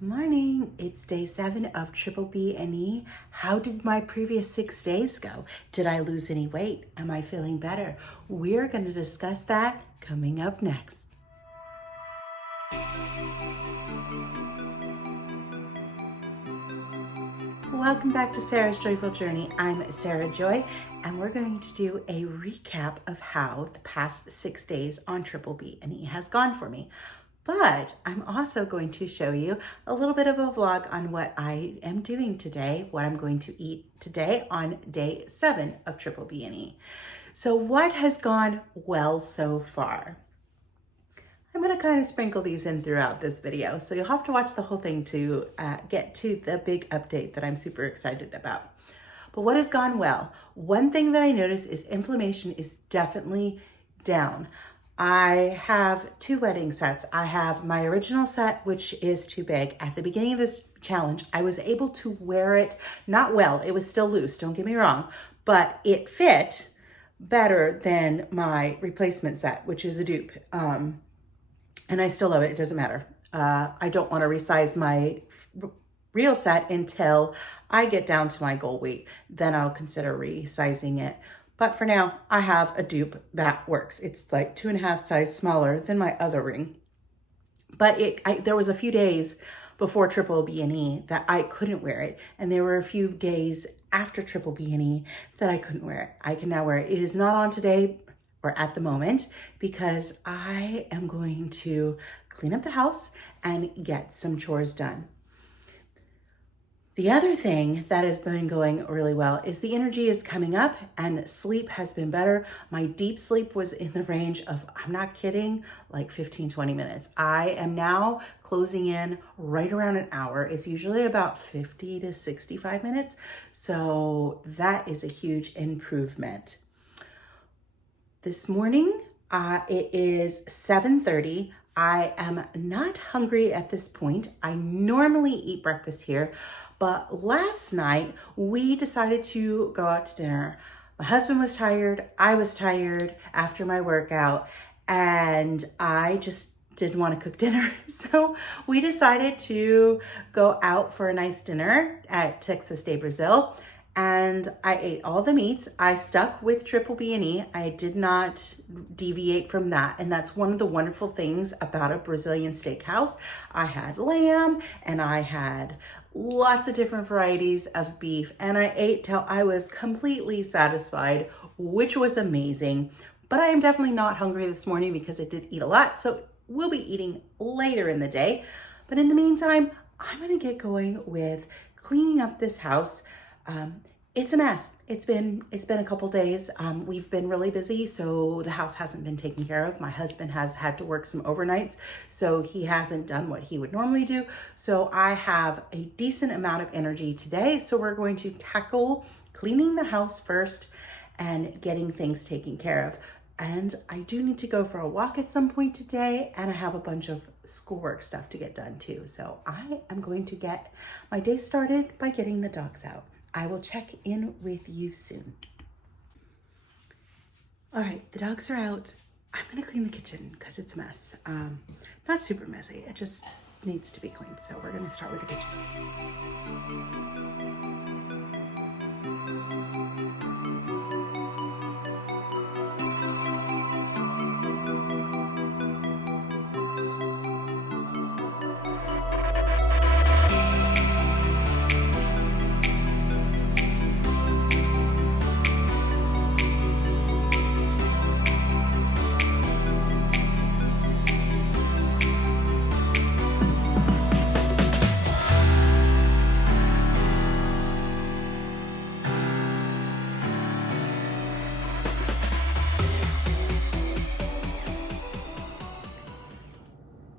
Good morning. It's day 7 of BBBE. How did my previous 6 days go? Did I lose any weight? Am I feeling better? We're going to discuss that coming up next. Welcome back to Sarah's Joyful Journey. I'm Sarah Joy, and we're going to do a recap of how the past 6 days on BBBE has gone for me. But I'm also going to show you a little bit of a vlog on what I am doing today, what I'm going to eat today on day 7 of BBBE. So what has gone well so far? I'm going to kind of sprinkle these in throughout this video, so you'll have to watch the whole thing to get to the big update that I'm super excited about. But what has gone well? One thing that I noticed is inflammation is definitely down. I have 2 wedding sets. I have my original set, which is too big. At the beginning of this challenge, I was able to wear it, not well, it was still loose, don't get me wrong, but it fit better than my replacement set, which is a dupe. And I still love it, it doesn't matter. I don't want to resize my real set until I get down to my goal weight. Then I'll consider resizing it. But for now, I have a dupe that works. It's like 2.5 size smaller than my other ring. But there was a few days before BBBE that I couldn't wear it. And there were a few days after BBBE that I couldn't wear it. I can now wear it. It is not on today or at the moment because I am going to clean up the house and get some chores done. The other thing that has been going really well is the energy is coming up and sleep has been better. My deep sleep was in the range of, I'm not kidding, like 15-20 minutes. I am now closing in right around an hour. It's usually about 50 to 65 minutes. So that is a huge improvement. This morning, it is 7:30. I am not hungry at this point. I normally eat breakfast here, but last night we decided to go out to dinner. My husband was tired. I was tired after my workout, and I just didn't want to cook dinner. So we decided to go out for a nice dinner at Texas de Brazil. And I ate all the meats. I stuck with BBBE. I did not deviate from that. And that's one of the wonderful things about a Brazilian steakhouse. I had lamb and I had lots of different varieties of beef. And I ate till I was completely satisfied, which was amazing. But I am definitely not hungry this morning because I did eat a lot. So we'll be eating later in the day. But in the meantime, I'm going to get going with cleaning up this house. It's a mess. It's been a couple days. We've been really busy, so the house hasn't been taken care of. My husband has had to work some overnights, so he hasn't done what he would normally do. So I have a decent amount of energy today. So we're going to tackle cleaning the house first and getting things taken care of. And I do need to go for a walk at some point today, and I have a bunch of schoolwork stuff to get done too. So I am going to get my day started by getting the dogs out. I will check in with you soon. All right, the dogs are out. I'm gonna clean the kitchen because it's a mess. Not super messy, it just needs to be cleaned. So we're gonna start with the kitchen.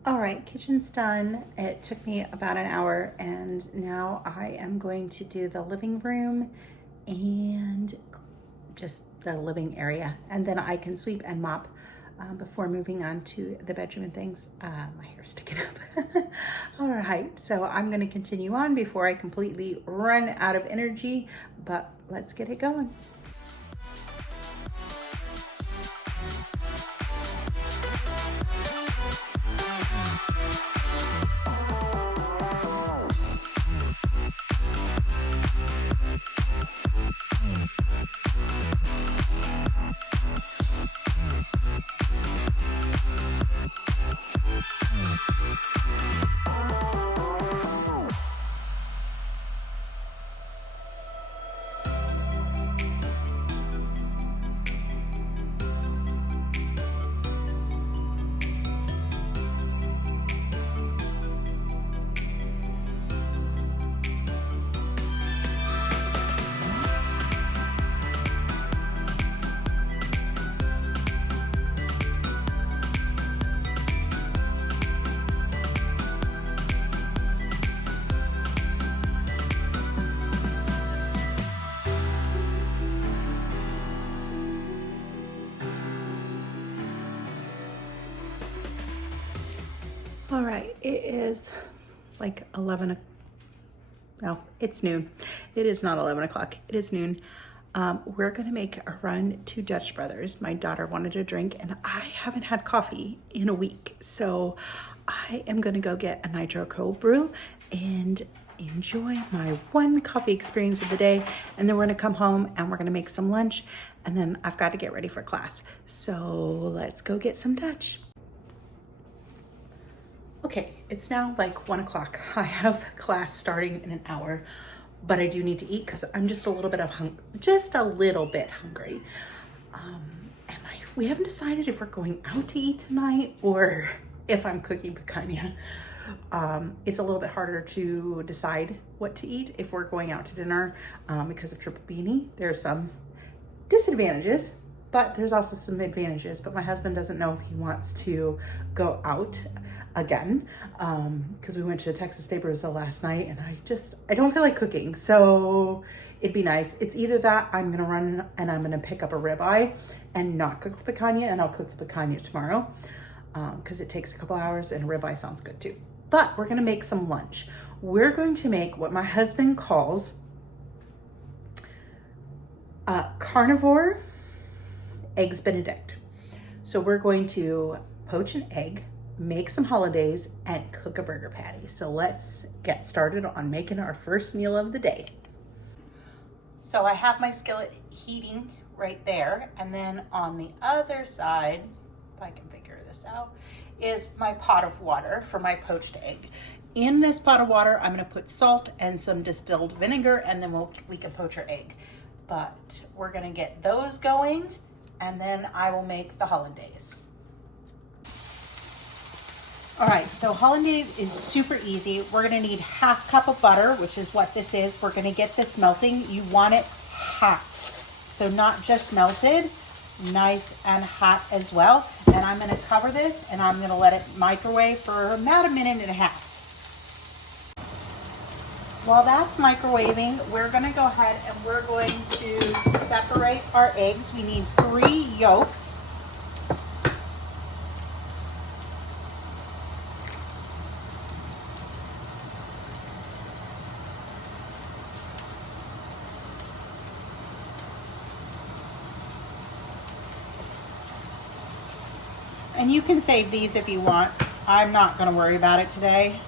All right, kitchen's done. It took me about an hour, and now I am going to do the living room and just the living area. And then I can sweep and mop before moving on to the bedroom and things. My hair's sticking up. All right, so I'm gonna continue on before I completely run out of energy, but let's get it going. is like 11, no, it's noon. It is not 11 o'clock, it is noon. We're gonna make a run to Dutch Brothers. My daughter wanted a drink and I haven't had coffee in a week. So I am gonna go get a nitro cold brew and enjoy my one coffee experience of the day. And then we're gonna come home and we're gonna make some lunch, and then I've got to get ready for class. So let's go get some Dutch. Okay, it's now like 1 o'clock. I have class starting in an hour, but I do need to eat because I'm just a little bit hungry. We haven't decided if we're going out to eat tonight or if I'm cooking picanha. It's a little bit harder to decide what to eat if we're going out to dinner because of triple beanie. There are some disadvantages, but there's also some advantages. But my husband doesn't know if he wants to go out again because we went to Texas de Brazil last night and I don't feel like cooking, so it'd be nice. It's either that I'm gonna run and I'm gonna pick up a ribeye and not cook the picanha, and I'll cook the picanha tomorrow because it takes a couple hours and a ribeye sounds good too. But we're gonna make some lunch. We're going to make what my husband calls carnivore eggs Benedict. So we're going to poach an egg, make some hollandaise, and cook a burger patty. So let's get started on making our first meal of the day. So I have my skillet heating right there, and then on the other side, if I can figure this out, is my pot of water for my poached egg. In this pot of water, I'm gonna put salt and some distilled vinegar, and then we can poach our egg. But we're gonna get those going, and then I will make the hollandaise. All right, so hollandaise is super easy. We're gonna need 1/2 cup of butter, which is what this is. We're gonna get this melting. You want it hot, so not just melted, nice and hot as well. And I'm gonna cover this and I'm gonna let it microwave for about 1.5 minutes. While that's microwaving, we're gonna go ahead and we're going to separate our eggs. We need 3 yolks. And you can save these if you want. I'm not gonna worry about it today.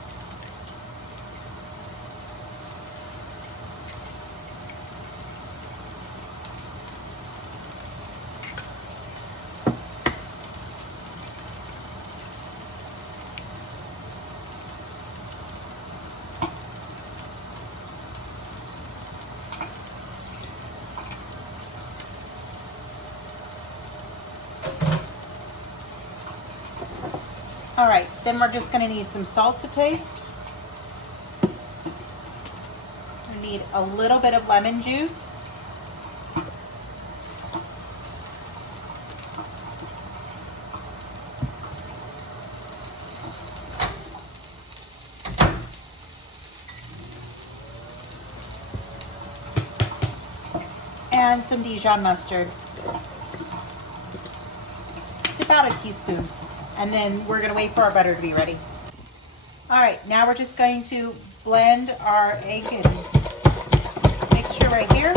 All right, then we're just gonna need some salt to taste. We need a little bit of lemon juice. And some Dijon mustard. It's about a teaspoon. And then we're gonna wait for our butter to be ready. All right, now we're just going to blend our egg and mixture right here.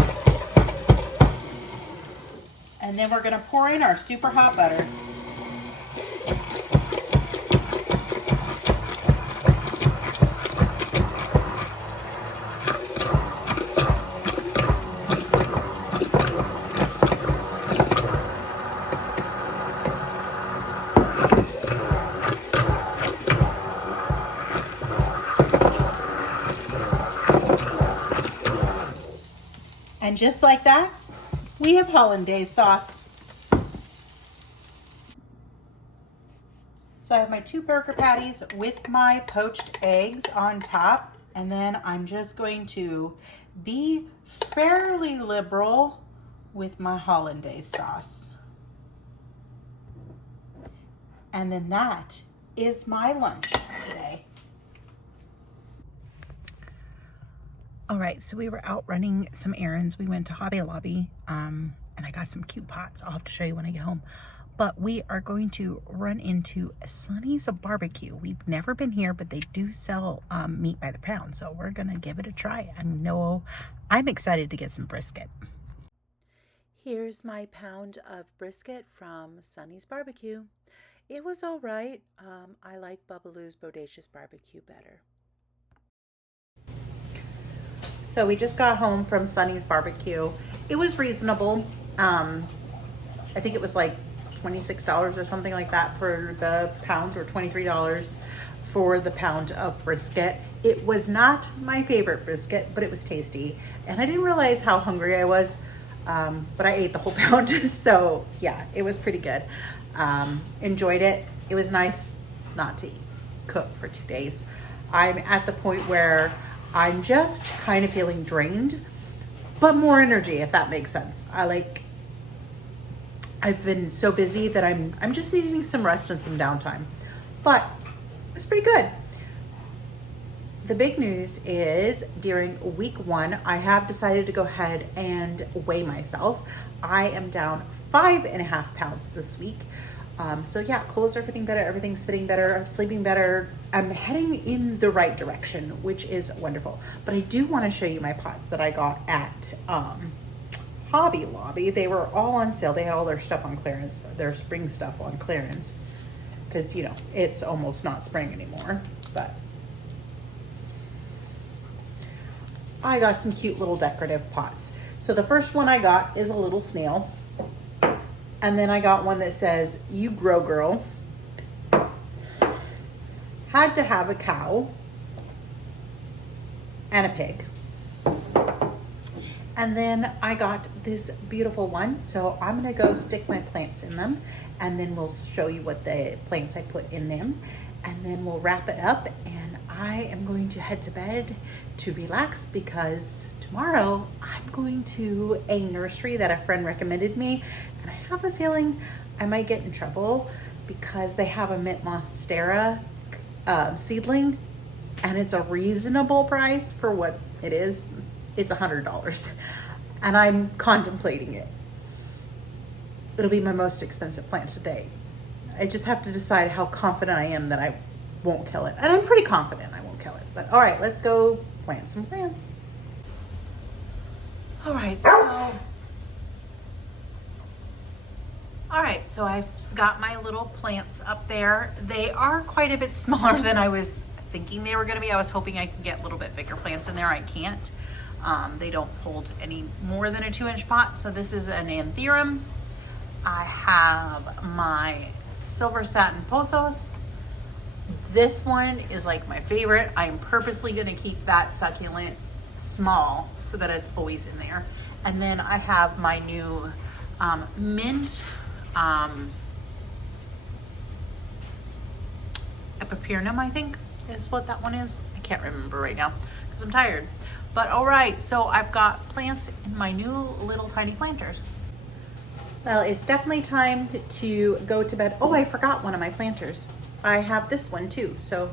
And then we're gonna pour in our super hot butter. And just like that, we have hollandaise sauce. So I have my 2 burger patties with my poached eggs on top, and then I'm just going to be fairly liberal with my hollandaise sauce. And then that is my lunch today. All right, so we were out running some errands. We went to Hobby Lobby and I got some cute pots. I'll have to show you when I get home. but we are going to run into Sonny's Barbecue. We've never been here, but they do sell meat by the pound, so we're gonna give it a try. I'm excited to get some brisket. Here's my pound of brisket from Sonny's Barbecue. It was all right. I like Bubbaloo's Bodacious Barbecue better. So we just got home from Sonny's Barbecue. It was reasonable. I think it was like $26 or something like that for the pound, or $23 for the pound of brisket. It was not my favorite brisket, but it was tasty. And I didn't realize how hungry I was, but I ate the whole pound. So yeah, it was pretty good. Enjoyed it. It was nice not to cook for 2 days. I'm at the point where I'm just kind of feeling drained, but more energy, if that makes sense. I've been so busy that I'm just needing some rest and some downtime, but it's pretty good. The big news is during week 1, I have decided to go ahead and weigh myself. I am down 5.5 pounds this week. So yeah, clothes are fitting better, everything's fitting better, I'm sleeping better. I'm heading in the right direction, which is wonderful. But I do want to show you my pots that I got at Hobby Lobby. They were all on sale. They had all their stuff on clearance, their spring stuff on clearance, because you know it's almost not spring anymore. But I got some cute little decorative pots. So the first one I got is a little snail, and then I got one that says "You Grow Girl," had to have a cow and a pig. And then I got this beautiful one. So I'm gonna go stick my plants in them, and then we'll show you what the plants I put in them. And then we'll wrap it up, and I am going to head to bed to relax, because tomorrow I'm going to a nursery that a friend recommended me. And I have a feeling I might get in trouble because they have a mint monstera seedling, and it's a reasonable price for what it is. It's $100, and I'm contemplating it. It'll be my most expensive plant to date. I just have to decide how confident I am that I won't kill it. And I'm pretty confident I won't kill it. But all right, let's go plant some plants. All right, so I've got my little plants up there. They are quite a bit smaller than I was thinking they were gonna be. I was hoping I could get a little bit bigger plants in there. I can't. They don't hold any more than a 2-inch pot. So this is an anthurium. I have my silver satin pothos. This one is like my favorite. I'm purposely gonna keep that succulent small so that it's always in there. And then I have my new mint epipernum, I think is what that one is. I can't remember right now because I'm tired. But all right, so I've got plants in my new little tiny planters. Well, it's definitely time to go to bed. Oh, I forgot one of my planters. I have this one too, so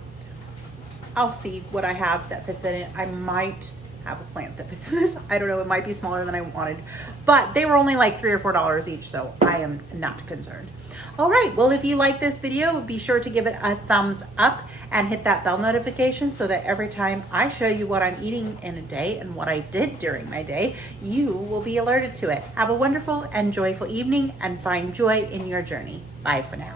I'll see what I have that fits in it. I might have a plant that fits in this. I don't know, it might be smaller than I wanted, but they were only like $3 or $4 each, so I am not concerned. All right, well, if you like this video, be sure to give it a thumbs up and hit that bell notification so that every time I show you what I'm eating in a day and what I did during my day, you will be alerted to it. Have a wonderful and joyful evening, and find joy in your journey. Bye for now.